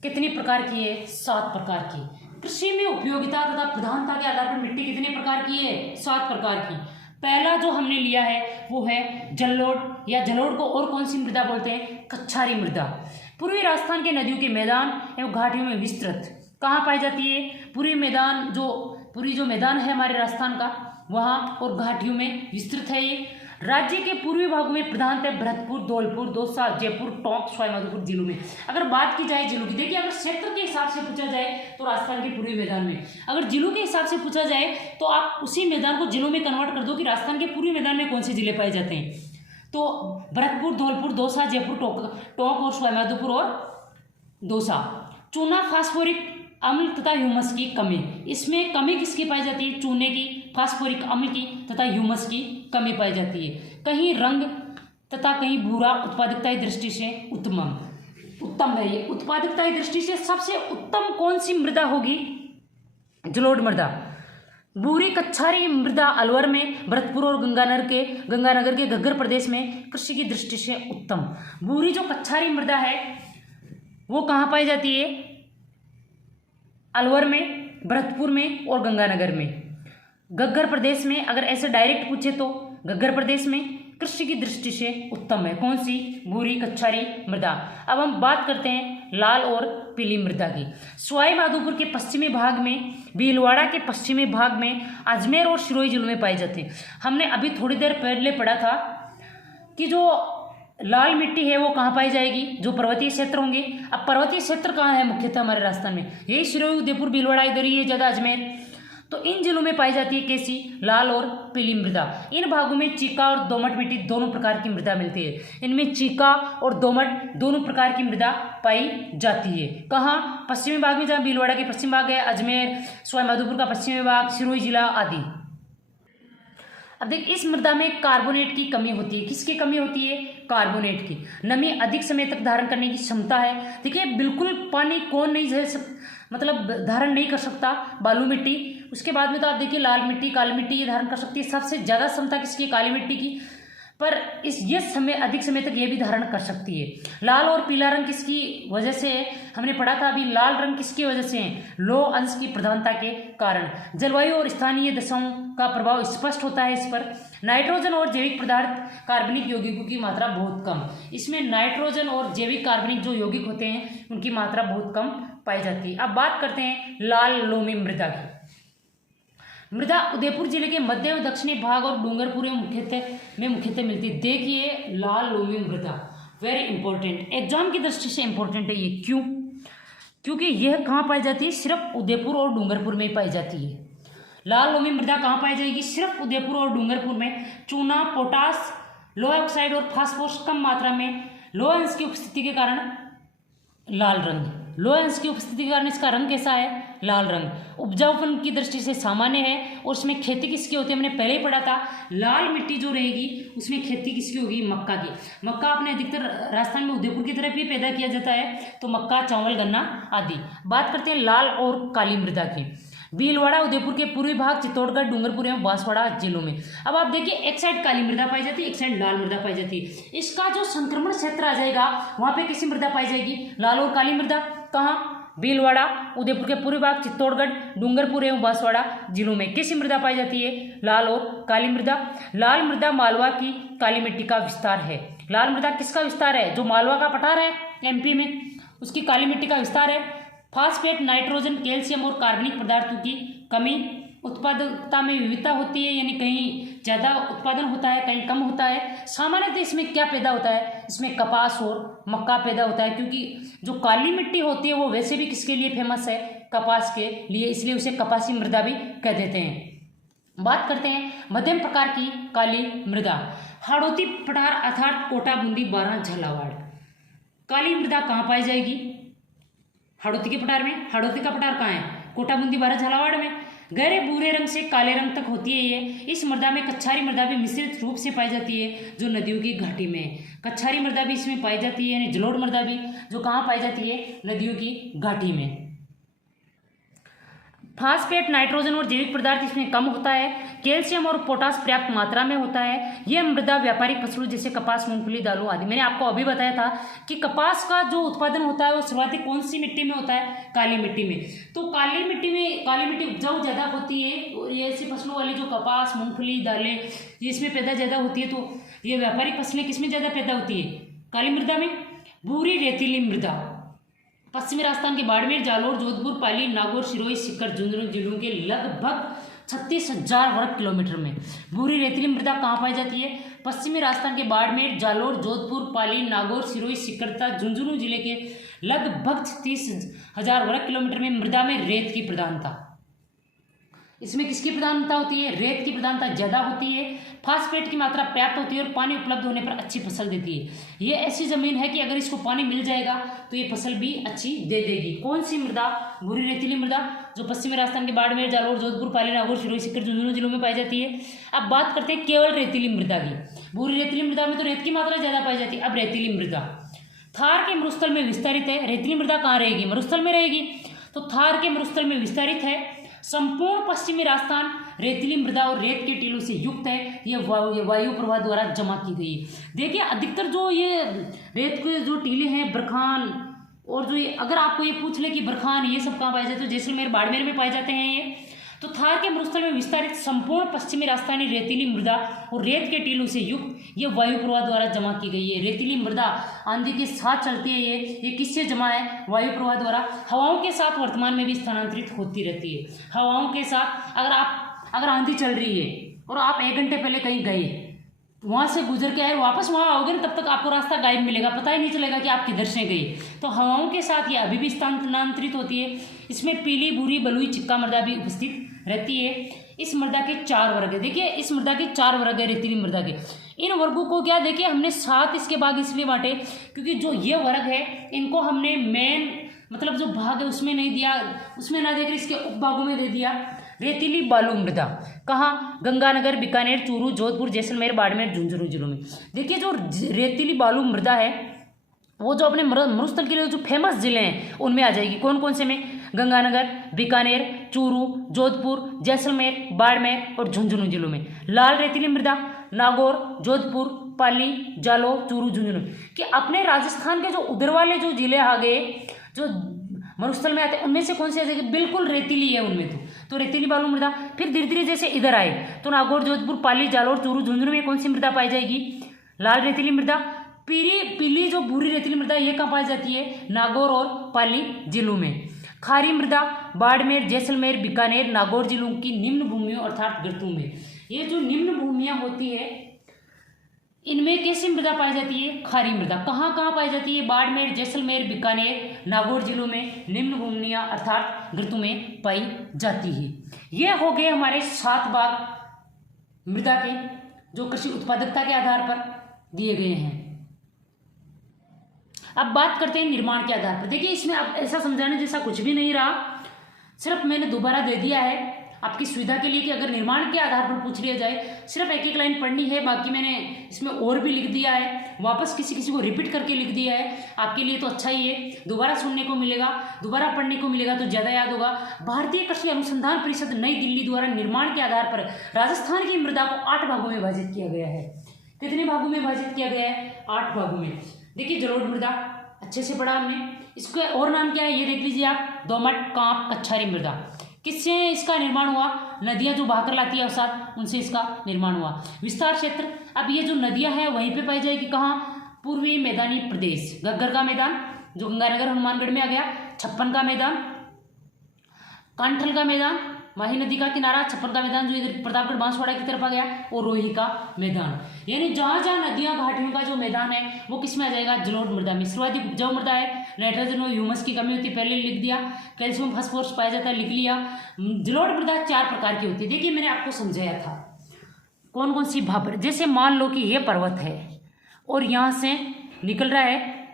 कितनी प्रकार की है? 7 प्रकार की। कृषि में उपयोगिता तथा प्रधानता के आधार पर मिट्टी कितने प्रकार की है? 7 प्रकार की। पहला जो हमने लिया है वो है जलोढ़, या जलोढ़ को और कौन सी मृदा बोलते हैं? कच्छारी मृदा। पूर्वी राजस्थान के नदियों के मैदान एवं घाटियों में विस्तृत कहाँ पाई जाती है? पूरी जो मैदान है हमारे राजस्थान का, वहाँ और घाटियों में विस्तृत है ये। राज्य के पूर्वी भागों में प्रधानतः भरतपुर, धौलपुर, दौसा, जयपुर, टोंक, सवाई माधोपुर जिलों में। अगर बात की जाए जिलों की, देखिए अगर क्षेत्र के हिसाब से पूछा जाए तो राजस्थान के पूर्वी मैदान में, अगर जिलों के हिसाब से पूछा जाए तो आप उसी मैदान को जिलों में कन्वर्ट कर दो कि राजस्थान के पूर्वी मैदान में कौन से जिले पाए जाते हैं। तो भरतपुर, धौलपुर, दौसा, जयपुर, टोंक और सवाई माधोपुर और दौसा। चूना, फास्फोरिक अम्ल तथा ह्यूमस की कमी। इसमें कमी किसकी पाई जाती है? चूने की, फास्फोरिक अम्ल की तथा ह्यूमस की कमी पाई जाती है। कहीं रंग तथा कहीं भूरा, उत्पादकता की दृष्टि से उत्तम है ये। उत्पादकता की दृष्टि से सबसे उत्तम कौन सी मृदा होगी? जलोढ़ मृदा। भूरी कच्छारी मृदा अलवर में, भरतपुर और गंगानगर के घग्गर प्रदेश में कृषि की दृष्टि से उत्तम। भूरी जो कच्छारी मृदा है वो कहाँ पाई जाती है? अलवर में, भरतपुर में और गंगानगर में। घग्गर प्रदेश में, अगर ऐसे डायरेक्ट पूछे तो घग्गर प्रदेश में कृषि की दृष्टि से उत्तम है। कौन सी? भूरी कच्छारी मृदा। अब हम बात करते हैं लाल और पीली मृदा की। सवाई माधोपुर के पश्चिमी भाग में, भीलवाड़ा के पश्चिमी भाग में, अजमेर और सिरोही जिलों में पाई जाती है। हमने अभी थोड़ी देर पहले पढ़ा था कि जो लाल मिट्टी है वो कहाँ पाई जाएगी? जो पर्वतीय क्षेत्र होंगे। अब पर्वतीय क्षेत्र कहाँ है मुख्यतः हमारे राजस्थान में? यही सिरोही, उदयपुर, भीलवाड़ा, इधर ही है जगह, अजमेर। तो इन जिलों में पाई जाती है कैसी? लाल और पीली मृदा। इन भागों में चीका और दोमट मिट्टी दोनों प्रकार की मृदा मिलती है। इनमें चीका और दोमट दोनों प्रकार की मृदा पाई जाती है। कहाँ? पश्चिमी भाग में, जहाँ भीलवाड़ा के पश्चिम भाग है, अजमेर, सवाई माधोपुर का पश्चिमी भाग, सिरोही जिला आदि। अब देख, इस मृदा में कार्बोनेट की कमी होती है। किसकी कमी होती है? कार्बोनेट की। नमी अधिक समय तक धारण करने की क्षमता है। देखिए बिल्कुल पानी कौन नहीं धारण नहीं कर सकता? बालू मिट्टी। उसके बाद में तो आप देखिए लाल मिट्टी, काली मिट्टी ये धारण कर सकती है। सबसे ज्यादा क्षमता किसकी? काली मिट्टी की। पर अधिक समय तक ये भी धारण कर सकती है। लाल और पीला रंग किसकी वजह से है? हमने पढ़ा था अभी, लाल रंग किसकी वजह से है? लौह अंश की प्रधानता के कारण। जलवायु और स्थानीय दशाओं का प्रभाव स्पष्ट होता है इस पर। नाइट्रोजन और जैविक पदार्थ, कार्बनिक यौगिकों की मात्रा बहुत कम। इसमें नाइट्रोजन और जैविक कार्बनिक जो यौगिक होते हैं उनकी मात्रा बहुत कम पाई जाती है। अब बात करते हैं लाल लोमी मृदा की। मृदा उदयपुर जिले के मध्य एवं दक्षिणी भाग और डूंगरपुर में मुख्यतः मिलती है। देखिए लाल लोमी मृदा वेरी इंपॉर्टेंट, एग्जाम की दृष्टि से इंपॉर्टेंट है ये। क्यों? क्योंकि यह कहाँ पाई जाती है? सिर्फ उदयपुर और डूंगरपुर में ही पाई जाती है। लाल लोमी मृदा कहाँ पाई जाएगी? सिर्फ उदयपुर और डूंगरपुर में। चूना, पोटास, लोहा ऑक्साइड और फास्फोरस कम मात्रा में। लोहा अंश की उपस्थिति के कारण लाल रंग। लोहा अंश की उपस्थिति के कारण इसका रंग कैसा है? लाल रंग। उपजाऊपन की दृष्टि से सामान्य है और उसमें खेती किसकी होती है? हमने पहले ही पढ़ा था, लाल मिट्टी जो रहेगी उसमें खेती किसकी होगी? मक्का की। मक्का अपने अधिकतर राजस्थान में उदयपुर की तरफ ही पैदा किया जाता है, तो मक्का, चावल, गन्ना आदि। बात करते हैं लाल और काली मृदा की। भीलवाड़ा उदयपुर के पूर्वी भाग, चित्तौड़गढ़, डूंगरपुर एवं बांसवाड़ा जिलों में। अब आप देखिए एक साइड काली मृदा पाई जाती है, एक साइड लाल मृदा पाई जाती है। इसका जो संक्रमण क्षेत्र आ जाएगा वहां पे कैसी मृदा पाई जाएगी, लाल और काली मृदा। कहाँ, भीलवाड़ा उदयपुर के पूर्वी भाग, चित्तौड़गढ़, डूंगरपुर एवं बांसवाड़ा जिलों में कैसी मृदा पाई जाती है, लाल और काली मृदा। लाल मृदा मालवा की काली मिट्टी का विस्तार है। लाल मृदा किसका विस्तार है, जो मालवा का पठार है एमपी में, उसकी काली मिट्टी का विस्तार है। फास्फेट, नाइट्रोजन, कैल्शियम और कार्बनिक पदार्थों की कमी, उत्पादकता में विविधता होती है, यानी कहीं ज़्यादा उत्पादन होता है, कहीं कम होता है। सामान्यतः इसमें क्या पैदा होता है, इसमें कपास और मक्का पैदा होता है, क्योंकि जो काली मिट्टी होती है वो वैसे भी किसके लिए फेमस है, कपास के लिए, इसलिए उसे कपासी मृदा भी कह देते हैं। बात करते हैं मध्यम प्रकार की काली मृदा। हाड़ौती पठार अर्थात कोटा, बूंदी, बारां, झालावाड़। काली मृदा कहाँ पाई जाएगी, हाड़ौती के पठार में। हाड़ौती का पठार कहाँ है, कोटा, बूंदी, बारां, झालावाड़ में। गहरे भूरे रंग से काले रंग तक होती है ये। इस मृदा में कच्छारी मृदा भी मिश्रित रूप से पाई जाती है, जो नदियों की घाटी में है। कच्छारी मृदा भी इसमें पाई जाती है, यानी जलोढ़ मृदा भी, जो कहाँ पाई जाती है, नदियों की घाटी में। फास्फेट, नाइट्रोजन और जैविक पदार्थ इसमें कम होता है। कैल्शियम और पोटास पर्याप्त मात्रा में होता है। यह मृदा व्यापारिक फसलों जैसे कपास, मूंगफली, दालों आदि, मैंने आपको अभी बताया था कि कपास का जो उत्पादन होता है वो शुरुआती कौन सी मिट्टी में होता है, काली मिट्टी में। तो काली मिट्टी उपजाऊ ज़्यादा होती है, और ये ऐसी फसलों वाली जो कपास, मूंगफली, दालें, ये इसमें पैदा ज़्यादा होती है। तो ये व्यापारिक फसलें किसमें ज़्यादा पैदा होती है, काली मृदा में। भूरी रेतीली मृदा पश्चिमी राजस्थान के बाड़मेर, जालोर, जोधपुर, पाली, नागौर, सिरोही, सीकर, झुंझुनू जिलों के लगभग 36,000 वर्ग किलोमीटर में। भूरी रेतीली मृदा कहाँ पाई जाती है, पश्चिमी राजस्थान के बाड़मेर, जालोर, जोधपुर, पाली, नागौर, सिरोही, सीकर तथा झुंझुनू जिले के लगभग 36,000 वर्ग किलोमीटर में। मृदा में रेत की प्रधानता, इसमें किसकी प्रधानता होती है, रेत की प्रधानता ज़्यादा होती है। फास्फेट की मात्रा पर्याप्त होती है और पानी उपलब्ध होने पर अच्छी फसल देती है। ये ऐसी ज़मीन है कि अगर इसको पानी मिल जाएगा तो ये फसल भी अच्छी दे देगी। कौन सी मृदा, भूरी रेतीली मृदा, जो पश्चिमी राजस्थान के बाड़मेर, जालोर, जोधपुर, पाली, नागौर, सिरोही, सीकर, झुंझुनू जिलों में पाई जाती है। अब बात करते हैं केवल रेतीली मृदा की। भूरी रेतीली मृदा में तो रेत की मात्रा ज़्यादा पाई जाती है। अब रेतीली मृदा थार के मरुस्थल में विस्तारित है। रेतीली मृदा कहाँ रहेगी, मरुस्थल में रहेगी। तो थार के मरुस्थल में विस्तारित है। संपूर्ण पश्चिमी राजस्थान रेतीली मृदा और रेत के टीलों से युक्त है। ये वायु प्रवाह द्वारा जमा की गई है। देखिए अधिकतर जो ये रेत के जो टीले हैं, बरखान, और जो ये अगर आपको ये पूछ ले कि बरखान ये सब कहाँ पाए जाते हैं, तो जैसलमेर, बाड़मेर में पाए जाते हैं ये। तो थार के मरुस्थल में विस्तारित संपूर्ण पश्चिमी राजस्थानी रेतीली मृदा और रेत के टीलों से युक्त ये वायु प्रवाह द्वारा जमा की गई है। रेतीली मृदा आंधी के साथ चलती है। ये किससे जमा है, वायु प्रवाह द्वारा। हवाओं के साथ वर्तमान में भी स्थानांतरित होती रहती है। हवाओं के साथ अगर आंधी चल रही है और आप 1 घंटे पहले कहीं गए, वहाँ से गुजर के आए, वापस वहाँ आओगे ना, तब तक आपको रास्ता गायब मिलेगा, पता ही नहीं चलेगा कि आप किधर से गए। तो हवाओं के साथ ये अभी भी स्थानांतरित होती है। इसमें पीली, भूरी, बलुई, चिक्का मृदा भी उपस्थित रहती है। इस मृदा के 4 वर्ग है। देखिए इस मृदा के 4 वर्ग है रेतीली मृदा के। इन वर्गों को क्या, देखिए हमने 7 इसके भाग इसलिए बांटे क्योंकि जो ये वर्ग है इनको हमने मेन मतलब जो भाग है उसमें नहीं दिया, उसमें ना देकर इसके उपभागों में दे दिया। रेतीली बालू मृदा कहाँ, गंगानगर, बीकानेर, चूरू, जोधपुर, जैसलमेर, बाड़मेर, झुंझुनू जिलों में। देखिए जो रेतीली बालू मृदा है वो जो अपने मरुस्थल के लिए जो फेमस जिले हैं उनमें आ जाएगी। कौन कौन से में, गंगानगर, बीकानेर, चूरू, जोधपुर, जैसलमेर, बाड़मेर और झुंझुनू जिलों में। लाल रेतीली मृदा नागौर, जोधपुर, पाली, जालोर, चूरू, झुंझुनू। कि अपने राजस्थान के जो उधर वाले जो जिले आ गए जो मरुस्थल में आते हैं उनमें से कौन सी आ जाएगी, बिल्कुल रेतीली है उनमें। तो रेतीली बालू मृदा। फिर धीरे धीरे जैसे इधर आए तो नागौर, जोधपुर, पाली, जालोर, चूरू, झुंझुनू में कौन सी मृदा पाई जाएगी, लाल रेतीली मृदा। पीली जो भूरी रेतीली मृदा ये कहाँ पाई जाती है, नागौर और पाली जिलों में। खारी मृदा बाड़मेर, जैसलमेर, बीकानेर, नागौर जिलों की निम्न भूमियों अर्थात गर्तों में। ये जो निम्न भूमियाँ होती है इनमें कैसी मृदा पाई जाती है, खारी मृदा। कहाँ कहाँ पाई जाती है, बाड़मेर, जैसलमेर, बीकानेर, नागौर जिलों में निम्न भूमियाँ अर्थात गर्तों में पाई जाती है। ये हो गए हमारे 7 भाग मृदा के जो कृषि उत्पादकता के आधार पर दिए गए हैं। अब बात करते हैं निर्माण के आधार पर। देखिए इसमें अब ऐसा समझाने जैसा कुछ भी नहीं रहा, सिर्फ मैंने दोबारा दे दिया है। आपकी सुविधा के लिए कि अगर निर्माण के आधार पर पूछ लिया जाए, सिर्फ एक एक लाइन पढ़नी है, बाकी मैंने इसमें और भी लिख दिया है, वापस किसी किसी को रिपीट करके लिख दिया है, आपके लिए तो अच्छा ही है, दोबारा सुनने को मिलेगा, दोबारा पढ़ने को मिलेगा तो ज़्यादा याद होगा। भारतीय कृषि अनुसंधान परिषद नई दिल्ली द्वारा निर्माण के आधार पर राजस्थान की मृदा को 8 भागों में विभाजित किया गया है। कितने भागों में विभाजित किया गया है? 8 भागों में। देखिए जलोढ़ मृदा अच्छे से पढ़ा हमने, इसका और नाम क्या है ये देख लीजिए आप, दोमट, कांप, कच्छारी मृदा। किससे इसका निर्माण हुआ? नदियां जो बहाकर लाती है अवसाद, उनसे इसका निर्माण हुआ। विस्तार क्षेत्र, अब ये जो नदियां हैं वहीं पे पाई जाएगी कहाँ? पूर्वी मैदानी प्रदेश, घग्गर का मैदान जो गंगानगर हनुमानगढ़ में आ गया, छप्पन का मैदान, कांठल का मैदान, माही नदी का किनारा, छप्पन का मैदान जो इधर प्रतापगढ़ बांसवाड़ा की तरफ आ गया, और रोही का मैदान। यानी जहाँ जहाँ नदियाँ घाटियों का जो मैदान है वो किस में आ जाएगा? जलोढ़ मृदा में। सर्वाधिक उपजाऊ मृदा है, नाइट्रोजन और ह्यूमस की कमी होती है, पहले लिख दिया। कैल्शियम फास्फोरस पाया जाता है, लिख लिया। जलोढ़ मृदा 4 प्रकार की होती है। देखिए मैंने आपको समझाया था कौन कौन सी भापर, जैसे मान लो कि ये पर्वत है और यहाँ से निकल रहा है,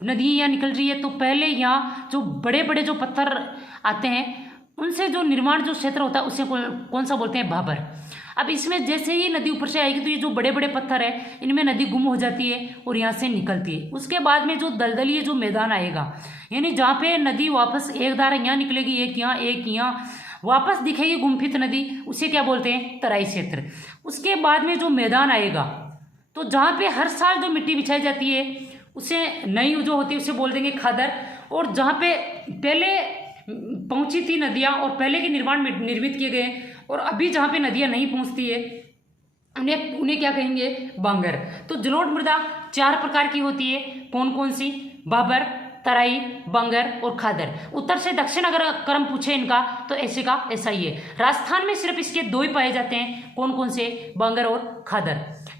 नदी यहाँ निकल रही है, तो पहले यहाँ जो बड़े बड़े जो पत्थर आते हैं उनसे जो निर्माण जो क्षेत्र होता है उसे कौन सा बोलते हैं? भाबर। अब इसमें जैसे ही नदी ऊपर से आएगी तो ये जो बड़े बड़े पत्थर है इनमें नदी गुम हो जाती है और यहाँ से निकलती है। उसके बाद में जो दलदली जो मैदान आएगा, यानी जहाँ पे नदी वापस एक धारा यहाँ निकलेगी, एक यहाँ वापस दिखेगी गुमफित नदी, उसे क्या बोलते हैं? तराई क्षेत्र। उसके बाद में जो मैदान आएगा तो जहाँ पे हर साल जो मिट्टी बिछाई जाती है उसे नई जो होती है उसे बोल देंगे खादर। और जहाँ पे पहले पहुंची थी नदियाँ और पहले के निर्माण में निर्मित किए गए और अभी जहाँ पे नदियाँ नहीं पहुँचती है उन्हें क्या कहेंगे? बांगर। तो जलोढ़ मृदा 4 प्रकार की होती है, कौन कौन सी? भाबर, तराई, बांगर और खादर। उत्तर से दक्षिण अगर क्रम पूछे इनका तो ऐसे का ऐसा ही है। राजस्थान में सिर्फ इसके 2 ही पाए जाते हैं, कौन कौन से? बांगर और खादर।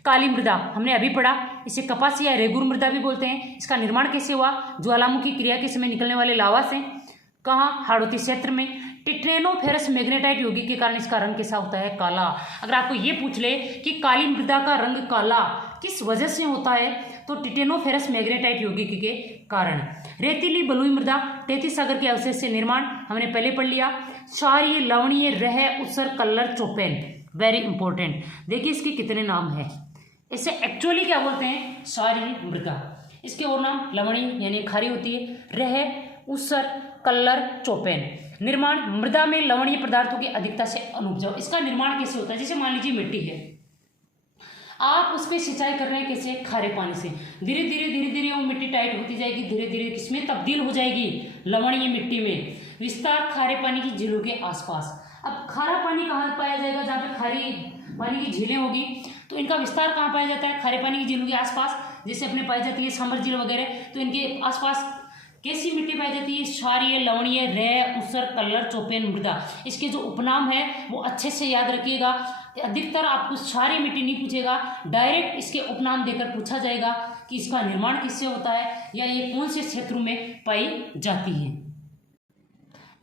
काली मृदा हमने अभी पढ़ा, इसे कपास या रेगुर मृदा भी बोलते हैं। इसका निर्माण कैसे हुआ? ज्वालामुखी क्रिया के समय निकलने वाले लावा से। कहाँ? हाड़ौती क्षेत्र में। टिटेनोफेरस मैग्नेटाइट यौगिक के कारण इसका रंग कैसा होता है? काला। अगर आपको ये पूछ ले कि काली मृदा का रंग काला किस वजह से होता है तो टिटेनोफेरस मैग्नेटाइट यौगिक के कारण। रेतीली बलुई मृदा 33 सागर के अवशेष से निर्माण हमने पहले पढ़ लिया। क्षारीय, लवणीय, रह, उसर, कल्लर, चोपेन, वेरी इंपॉर्टेंट। देखिए इसके कितने नाम है। इसे एक्चुअली क्या बोलते हैं? क्षारीय मृदा। इसके और नाम लवणीय यानी खारी होती है, रह, उसर, कल्लर, चोपेन। निर्माण, मृदा में लवणीय पदार्थों की अधिकता से अनुपजाऊ। इसका निर्माण कैसे होता है? जैसे मान लीजिए मिट्टी है, आप उस पर सिंचाई कर रहे हैं, कैसे? खारे पानी से। धीरे धीरे वो मिट्टी टाइट होती जाएगी, धीरे धीरे किसमें तब्दील हो जाएगी? लवणीय मिट्टी में। विस्तार, खारे पानी की झीलों के आसपास। अब खारा पानी कहाँ पाया जाएगा? जहाँ पे खारी पानी की झीलें होगी तो इनका विस्तार कहाँ पाया जाता है? खारे पानी की झीलों के आसपास। जैसे अपने पाई जाती है समर झील वगैरह, तो इनके आसपास कैसी मिट्टी पाई जाती है? क्षारीय, लवणीय, रह, उसर, कल्लर, चोपेन मृदा। इसके जो उपनाम है वो अच्छे से याद रखिएगा। अधिकतर आपको क्षारीय मिट्टी नहीं पूछेगा, डायरेक्ट इसके उपनाम देकर पूछा जाएगा कि इसका निर्माण किससे होता है या ये कौन से क्षेत्रों में पाई जाती है।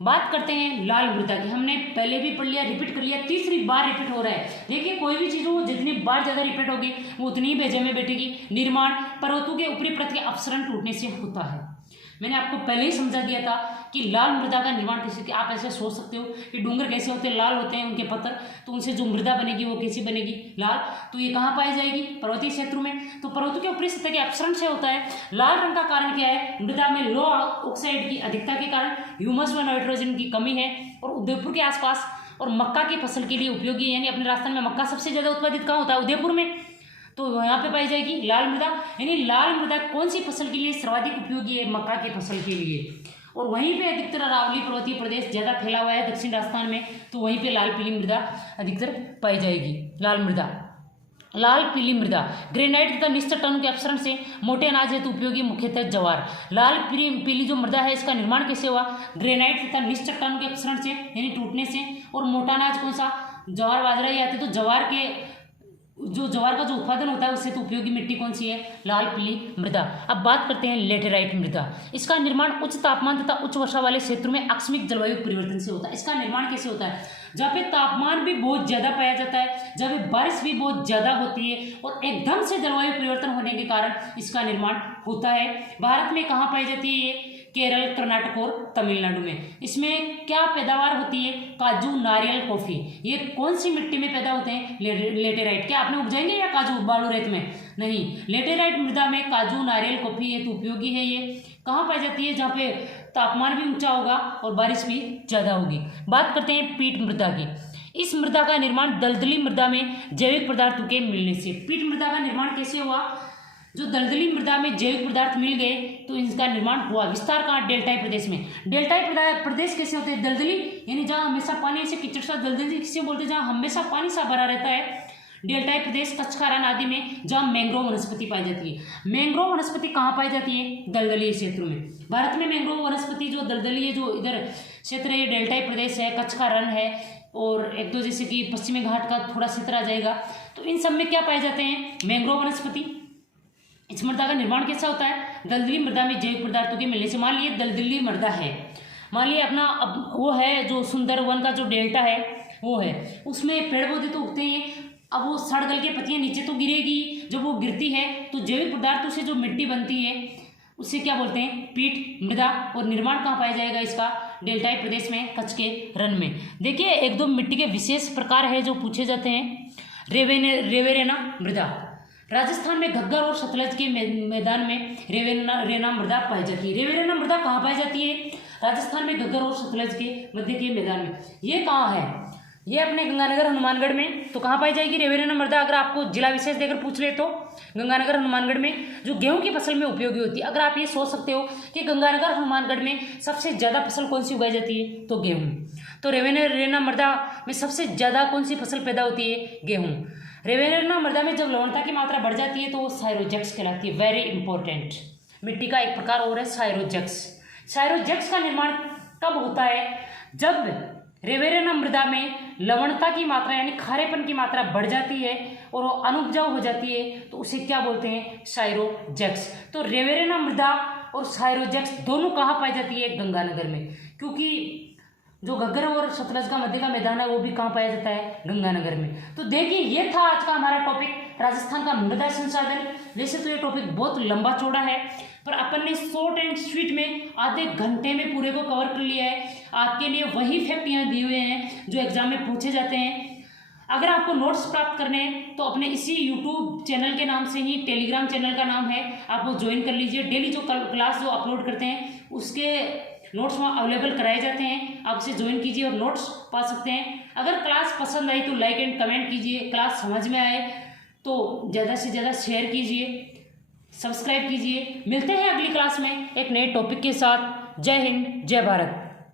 बात करते हैं लाल मृदा की। हमने पहले भी पढ़ लिया, रिपीट कर लिया, तीसरी बार रिपीट हो रहा है। देखिए कोई भी चीज़ हो जितनी बार ज़्यादा रिपीट होगी वो उतनी ही भेजे में बैठेगी। निर्माण, पर्वतों के ऊपरी परत के अपसरण टूटने से होता है। मैंने आपको पहले ही समझा दिया था कि लाल मृदा का निर्माण कैसे। आप ऐसे सोच सकते हो कि डूंगर कैसे होते हैं? लाल होते हैं उनके पत्थर, तो उनसे जो मृदा बनेगी वो कैसी बनेगी? लाल। तो ये कहाँ पाई जाएगी? पर्वतीय क्षेत्रों में। तो पर्वतों के ऊपरी सतह के अपसरण से होता है। लाल रंग का कारण क्या है? मृदा में लो ऑक्साइड की अधिकता के कारण ह्यूमस व नाइट्रोजन की कमी है। और उदयपुर के आसपास और मक्का की फसल के लिए उपयोगी है। यानी अपने राजस्थान में मक्का सबसे ज़्यादा उत्पादित कहाँ होता है? उदयपुर में। तो यहाँ पे पाई जाएगी लाल मृदा। यानी लाल मृदा कौन सी फसल के लिए सर्वाधिक उपयोगी है? मक्का की फसल के लिए। और वहीं पे अधिकतर अरावली पर्वतीय प्रदेश ज़्यादा फैला हुआ है दक्षिण राजस्थान में, तो वहीं पे लाल पीली मृदा अधिकतर पाई जाएगी। लाल मृदा, लाल पीली मृदा। ग्रेनाइट तथा निश्चट्टानों के अपसरण से मोटे अनाज हेतु उपयोगी मुख्यतः ज्वार। लाल पीली जो मृदा है इसका निर्माण कैसे हुआ? ग्रेनाइट तथा निश्चट्टानों के अपसरण से यानी टूटने से। और मोटा अनाज कौन सा? ज्वार बाजरा ही आते। तो ज्वार का जो उत्पादन होता है उससे तो उपयोगी मिट्टी कौन सी है? लाल पीली मृदा। अब बात करते हैं लेटेराइट मृदा। इसका निर्माण उच्च तापमान तथा उच्च वर्षा वाले क्षेत्रों में आकस्मिक जलवायु परिवर्तन से होता है। इसका निर्माण कैसे होता है? जहाँ पे तापमान भी बहुत ज़्यादा पाया जाता है, जहाँ पे बारिश भी बहुत ज़्यादा होती है और एकदम से जलवायु परिवर्तन होने के कारण इसका निर्माण होता है। भारत में कहाँ पाई जाती है ये? केरल, कर्नाटक और तमिलनाडु में। इसमें क्या पैदावार होती है? काजू, नारियल, कॉफी। ये कौन सी मिट्टी में पैदा होते हैं? लेटेराइट। क्या आपने उपजाएंगे या काजू बालू रेत में? नहीं, लेटेराइट मृदा में काजू, नारियल, कॉफी ये तो उपयोगी है। ये कहाँ पाई जाती है? जहाँ पे तापमान भी ऊंचा होगा और बारिश भी ज़्यादा होगी। बात करते हैं पीट मृदा की। इस मृदा का निर्माण दलदली मृदा में जैविक पदार्थों के मिलने से। पीट मृदा का निर्माण कैसे हुआ? जो दलदली मृदा में जैविक पदार्थ मिल गए तो इसका निर्माण हुआ। विस्तार कहाँ? डेल्टाई प्रदेश में। डेल्टाई प्रदेश कैसे होते हैं? दलदली यानी जहाँ हमेशा पानी ऐसे कीचड़ सा, दलदली किसे बोलते हैं? जहाँ हमेशा पानी सा भरा रहता है। डेल्टाई प्रदेश, कच्छ, खारान आदि में जहाँ मैंग्रोव वनस्पति पाई जाती है। मैंग्रोव वनस्पति कहाँ पाई जाती है? दलदली क्षेत्रों में। भारत में मैंग्रोव वनस्पति जो दलदली है, जो इधर क्षेत्र है, डेल्टाई प्रदेश है, कच्छ, खारान है और एक दो जैसे कि पश्चिमी घाट का थोड़ा क्षेत्र आ जाएगा। तो इन सब में क्या पाए जाते हैं? मैंग्रोव वनस्पति। इस मृदा का निर्माण कैसा होता है? दलदली मृदा में जैविक पदार्थों के मिलने से। मान लिए दलदली मृदा है, मान लिए अपना अब वो है जो सुंदरवन का जो डेल्टा है वो है, उसमें पेड़ पौधे तो उगते हैं। अब वो सड़ गल के पत्तियां नीचे तो गिरेगी, जब वो गिरती है तो जैविक पदार्थों से जो मिट्टी बनती है उसे क्या बोलते हैं? पीट मृदा। और निर्माण कहाँ पाया जाएगा इसका? डेल्टाई प्रदेश में, कच्छ के रण में। देखिए एक दो मिट्टी के विशेष प्रकार है जो पूछे जाते हैं। रेवेरेना मृदा। राजस्थान में घग्गर और सतलज के मैदान में रेवेरेना मृदा पाई जाती है। रेवेरेना मृदा कहाँ पाई जाती है? राजस्थान में घग्गर और सतलज के मध्य के मैदान में। ये कहाँ है? ये अपने गंगानगर हनुमानगढ़ में। तो कहाँ पाई जाएगी रेवेरेना मृदा? अगर आपको जिला विशेष देकर पूछ ले तो गंगानगर हनुमानगढ़ में, जो गेहूं की फसल में उपयोगी होती है। अगर आप ये सोच सकते हो कि गंगानगर हनुमानगढ़ में सबसे ज़्यादा फसल कौन सी उगाई जाती है, तो गेहूँ। तो रेवेरेना मृदा में सबसे ज़्यादा कौन सी फसल पैदा होती है? गेहूँ। रेवेरेना मृदा में जब लवणता की मात्रा बढ़ जाती है तो वो साइरोजेक्स कहलाती है। Very important. मिट्टी का एक प्रकार और है साइरोजेक्स। साइरोजेक्स का निर्माण कब होता है? जब रेवेरेना मृदा में लवणता की मात्रा यानी खारेपन की मात्रा बढ़ जाती है और वो अनुपजाऊ हो जाती है, तो उसे क्या बोलते हैं? साइरोजेक्स। तो रेवेरेना मृदा और साइरोजेक्स दोनों कहाँ पाई जाती है? गंगानगर में। क्योंकि जो घग्गर और सतलज का मध्य का मैदान है वो भी कहाँ पाया जाता है? गंगानगर में। तो देखिए ये था आज का हमारा टॉपिक, राजस्थान का मृदा संसाधन। वैसे तो ये टॉपिक बहुत लंबा चौड़ा है, पर अपन ने शॉर्ट एंड स्वीट में आधे घंटे में पूरे को कवर कर लिया है। आपके लिए वही फैक्ट यहाँ दिए हुए हैं जो एग्जाम में पूछे जाते हैं। अगर आपको नोट्स प्राप्त करने हैं तो अपने इसी यूट्यूब चैनल के नाम से ही, टेलीग्राम चैनल का नाम है, आप वो ज्वाइन कर लीजिए। डेली जो क्लास जो अपलोड करते हैं उसके नोट्स वहाँ अवेलेबल कराए जाते हैं। आप उसे ज्वाइन कीजिए और नोट्स पा सकते हैं। अगर क्लास पसंद आई तो लाइक एंड कमेंट कीजिए। क्लास समझ में आए तो ज़्यादा से ज़्यादा शेयर कीजिए, सब्सक्राइब कीजिए। मिलते हैं अगली क्लास में एक नए टॉपिक के साथ। जय हिंद, जय भारत।